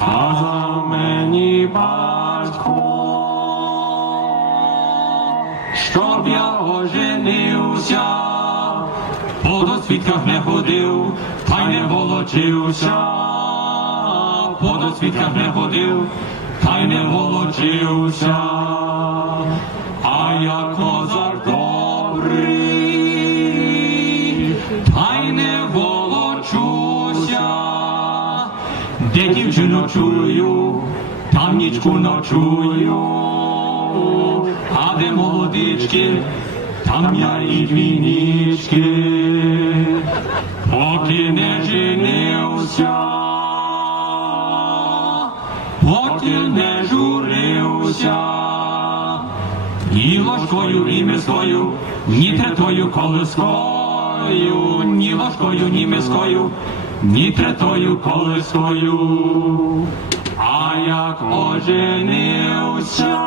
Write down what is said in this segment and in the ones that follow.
Казав мені батько, щоб я оженився, по досвідках не ходив, та й не волочився, по досвідках не ходив, та й не волочився, а я козак Де дівчину чую, там нічку ночую, а де молодички, там я і дві нічки, поки не женився, поки не журився, ні ложкою, ні мискою, ні третою колискою, ні ложкою, ні мискою, ні третою колискою. А як оженився,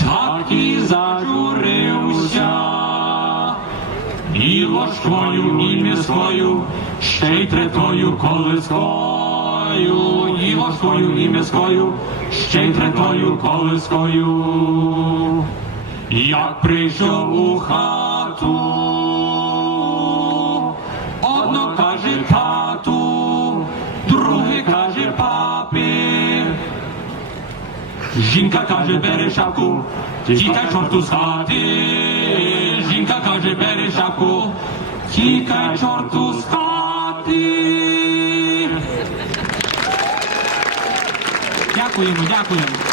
так і зажурився, і ложкою, і мискою, ще й третою колискою, і ложкою, і мискою, ще й третою колискою. Як прийшов у хату, Жінка каже, бери шапку, тікай чорту з хати. Жінка каже, бери шапку, тікай чорту з хати. Дякуємо, дякуємо.